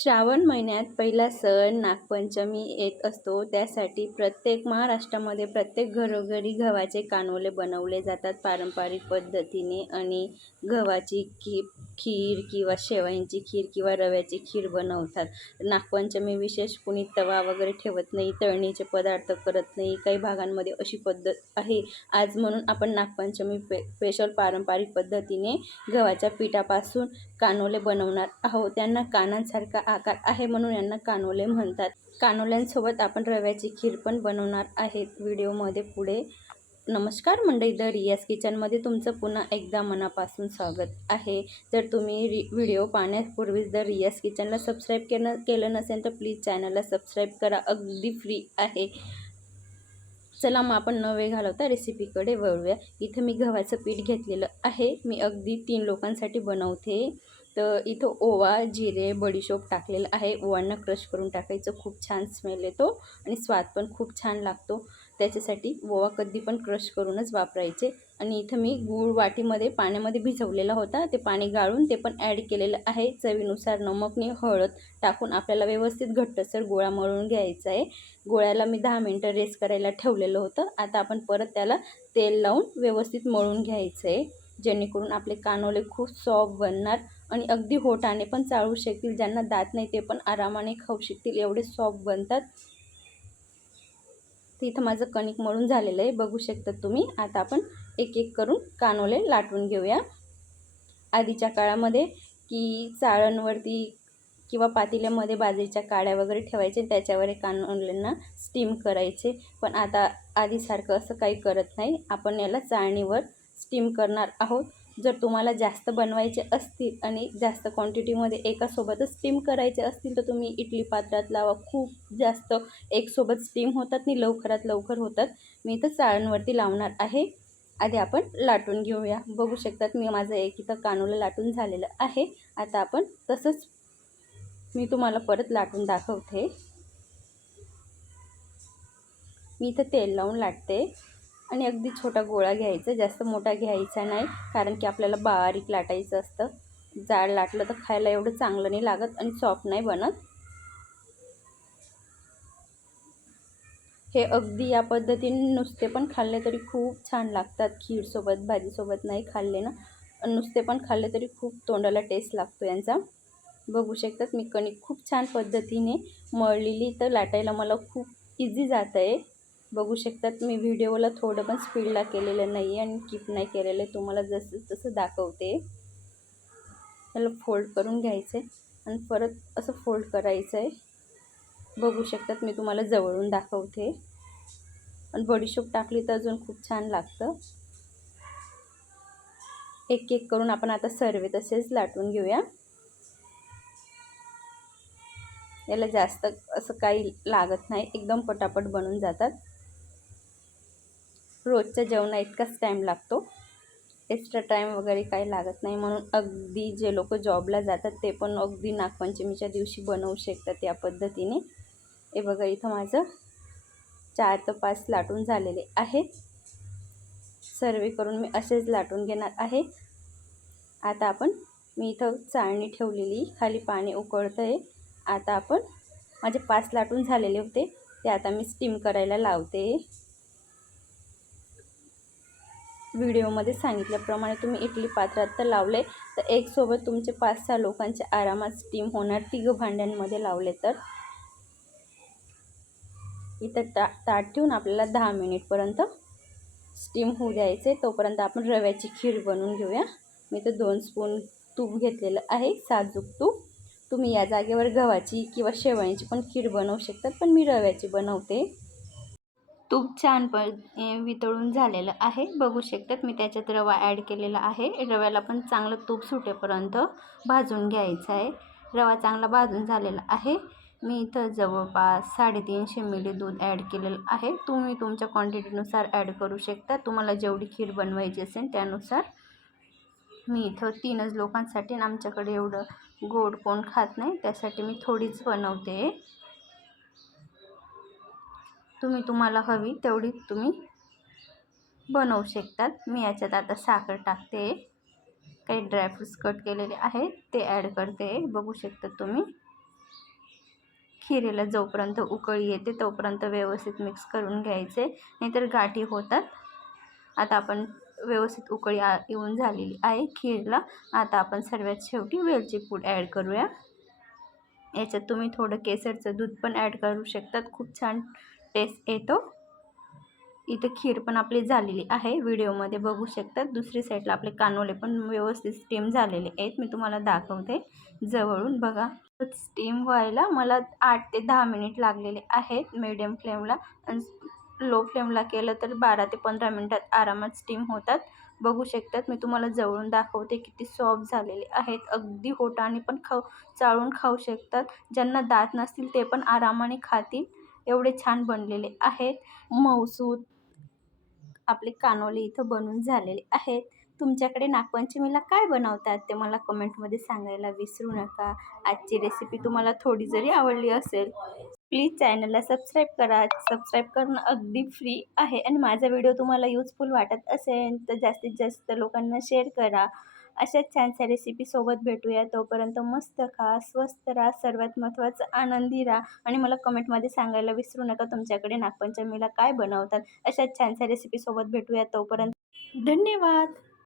श्रावण महिन्यात पहिला सण नागपंचमी येत असतो. त्यासाठी प्रत्येक महाराष्ट्रामध्ये प्रत्येक घरोघरी गव्हाचे कानोले बनवले जातात पारंपरिक पद्धतीने आणि गव्हाची की खीर किंवा शेवयांची खीर किंवा रव्याची खीर बनवतात. नागपंचमी विशेष कुणी तवा वगैरे ठेवत नाही तळणीचे पदार्थ करत नाही काही भागांमध्ये अशी पद्धत आहे. आज म्हणून आपण नागपंचमी पे स्पेशल पारंपरिक पद्धतीने गव्हाच्या पिठापासून कानोले बनवणार आहोत. त्यांना कानांसारखा आकार आहे म्हणून यांना कानोले म्हणतात. कानोल्यांसोबत आपण रव्याची खीर पण बनवणार आहेत. व्हिडिओमध्ये पुढे. नमस्कार मंडळी द रियाज किचनमध्ये तुमचं पुन्हा एकदा मनापासून स्वागत आहे. जर तुम्ही रि व्हिडिओ पाहण्यापूर्वीच द रियाज किचनला सबस्क्राईब केलं केलं नसेल तर प्लीज चॅनलला सबस्क्राईब करा. अगदी फ्री आहे. चला मग आपण न वेळ घालवता रेसिपीकडे वळूया. इथं मी गव्हाचं पीठ घेतलेलं आहे. मी अगदी तीन लोकांसाठी बनवते. तर इथं ओवा जिरे बडीशोप टाकलेलं आहे. ओवांना क्रश करून टाकायचं. खूप छान स्मेल येतो आणि स्वाद पण खूप छान लागतो. त्याच्यासाठी ओवा कधी पण क्रश करूनच वापरायचे. आणि इथं मी गूळ वाटीमध्ये पाण्यामध्ये भिजवलेला होता. ते पाणी गाळून ते पण ॲड केलेलं आहे. चवीनुसार नमकने हळद टाकून आपल्याला व्यवस्थित घट्टसर गोळा मळून घ्यायचा आहे. गोळ्याला मी दहा मिनटं रेस्ट करायला ठेवलेलं होतं. आता आपण परत त्याला तेल लावून व्यवस्थित मळून घ्यायचं आहे. जेणेकरून आपले कानोले खूप सॉफ्ट बनणार. आणि अगदी होटाने पण चाळू शकतील. ज्यांना दात नाही ते पण आरामाने खाऊ शकतील. एवढे सॉफ्ट बनतात. तिथं माझं कणिक मळून झालेलं आहे. बघू शकता तुम्ही. आता आपण एक एक करून कानोले लाटून घेऊया. आधीच्या काळामध्ये की चाळणवरती किंवा पातेल्यामध्ये बाजरीच्या काड्या वगैरे ठेवायचे. त्याच्यावर कानोल्यांना स्टीम करायचे. पण आता आधीसारखं असं काही करत नाही. आपण याला चाळणीवर स्टीम करणार आहोत. जर तुम्हाला जास्त बनवायचे असतील आणि जास्त क्वांटिटीमध्ये एकासोबतच स्टीम करायचे असतील तर तुम्ही इडली पात्रात लावा. खूप जास्त एकसोबत स्टीम होतात आणि लवकरात लवकर होतात. मी इथं चाळणवरती लावणार आहे. आधी आपण लाटून घेऊया. बघू शकतात मी माझं एक इथं कानूला लाटून झालेलं आहे. आता आपण तसंच मी तुम्हाला परत लाटून दाखवते. मी इथं तेल लावून लाटते. आणि अगदी छोटा गोळा घ्यायचा जास्त मोठा घ्यायचा नाही कारण की आपल्याला बारीक लाटायचं असतं. जाड लाटलं तर खायला एवढं चांगलं नाही लागत आणि सॉफ्ट नाही बनत. हे अगदी या पद्धतीने नुसते पण खाल्ले तरी खूप छान लागतात. खीरसोबत भाजीसोबत नाही खाल्ले ना नुसते पण खाल्ले तरी खूप तोंडाला टेस्ट लागतो यांचा. बघू शकतात मी कणिक खूप छान पद्धतीने मळलेली तर लाटायला मला खूप इझी जात आहे बघू शकतात. मी व्हिडिओला थोडं पण स्पीडला केलेलं नाही आहे आणि कीप नाही केलेलं आहे. तुम्हाला जसं तसं दाखवते. त्याला फोल्ड करून घ्यायचं आहे आणि परत असं फोल्ड करायचं आहे. बघू शकतात मी तुम्हाला जवळून दाखवते. आणि बडीशोप टाकली तर अजून खूप छान लागतं. एक एक करून आपण आता सर्वे तसेच लाटून घेऊया. याला जास्त असं काही लागत नाही. एकदम पटापट बनून जातात. रोजच्या जेवणा इतकाच टाईम लागतो. एक्स्ट्रा टाईम वगैरे काही लागत नाही. म्हणून अगदी जे लोक जॉबला जातात ते पण अगदी नागपंचमीच्या दिवशी बनवू शकतात या पद्धतीने. हे बघा इथं माझं चार ते पाच लाटून झालेले आहे सर्वे करून मी असेच लाटून घेणार आहे. आता आपण मी इथं चाळणी ठेवलेली. खाली पाणी उकळतं आहे आता आपण माझे पाच लाटून झालेले होते. ते आता मी स्टीम करायला लावते. व्हिडिओमध्ये सांगितल्याप्रमाणे तुम्ही इडली पात्रात तर लावले तर एकसोबत तुमचे पाच सहा लोकांचे आरामात स्टीम होणार तिघं भांड्यांमध्ये लावले तर. इथं ता ताट ठेवून आपल्याला दहा मिनिटपर्यंत स्टीम होऊ द्यायचे तोपर्यंत आपण रव्याची खीर बनवून घेऊया. मी तर दोन स्पून तूप घेतलेलं आहे साजूक तूप. तुम्ही या जागेवर गव्हाची किंवा शेवळ्याची पण खीर बनवू शकतात पण मी रव्याची बनवते. तूप छान प वितळून झालेलं आहे. बघू शकतात मी त्याच्यात रवा ॲड केलेला आहे. रव्याला पण चांगलं तूप सुटेपर्यंत भाजून घ्यायचं आहे. रवा चांगला भाजून झालेला आहे. मी इथं जवळपास साडेतीनशे मिली दूध ॲड केलेलं आहे. तुम्ही तुमच्या क्वांटिटीनुसार ॲड करू शकता. तुम्हाला जेवढी खीर बनवायची असेल त्यानुसार. मी इथं तीनच लोकांसाठी आमच्याकडे एवढं गोड कोण खात नाही त्यासाठी मी थोडीच बनवते. तुम्ही तुम्हाला हवी तेवढी तुम्ही बनवू शकतात. मी याच्यात आता साखर टाकते. काही ड्रायफ्रूट्स कट केलेले आहेत. ते ॲड करते. बघू शकता तुम्ही. खिरेला जोपर्यंत उकळी येते तोपर्यंत व्यवस्थित मिक्स करून घ्यायचे. नाहीतर गाठी होतात. आता आपण व्यवस्थित उकळी आ येऊन झालेली आहे खीरला. आता आपण सर्वात शेवटी वेलची पूड ॲड करूया. याच्यात तुम्ही थोडं केसरचं दूध पण ॲड करू शकतात. खूप छान टेस्ट येतो. इथे खीर पण आपली झालेली आहे. व्हिडिओमध्ये बघू शकतात दुसरी साईडला आपले कानोले पण व्यवस्थित स्टीम झालेले आहेत. मी तुम्हाला दाखवते. जवळून बघा. स्टीम व्हायला मला आठ ते दहा मिनिट लागलेले आहेत मीडियम फ्लेमला लो. फ्लेमला केलं तर बारा ते पंधरा मिनटात आरामात स्टीम होतात. बघू शकतात. मी तुम्हाला जवळून दाखवते किती सॉफ्ट झालेले आहेत. अगदी होटाने पण खाऊ चाळून खाऊ शकतात. ज्यांना दात नसतील ते पण आरामाने खातील. एवढे छान बनलेले आहेत. मौसूद आपले कानोले इथं बनून झालेले आहेत. तुमच्याकडे नागपंचमीला काय बनवतात ते मला कमेंटमध्ये सांगायला विसरू नका. आजची रेसिपी तुम्हाला थोडी जरी आवडली असेल प्लीज चॅनलला सबस्क्राईब करा. सबस्क्राईब करणं अगदी फ्री आहे. आणि माझा व्हिडिओ तुम्हाला यूजफुल वाटत असेल तर जास्तीत जास्त लोकांना शेअर करा. अशाच छानशा रेसिपीसोबत भेटूया. तोपर्यंत मस्त खा स्वस्त राहा सर्वात महत्त्वाचं आनंदी राहा. आणि मला कमेंटमध्ये सांगायला विसरू नका तुमच्याकडे नागपंचमीला काय बनवतात. अशाच छानशा रेसिपीसोबत भेटूया तोपर्यंत. धन्यवाद!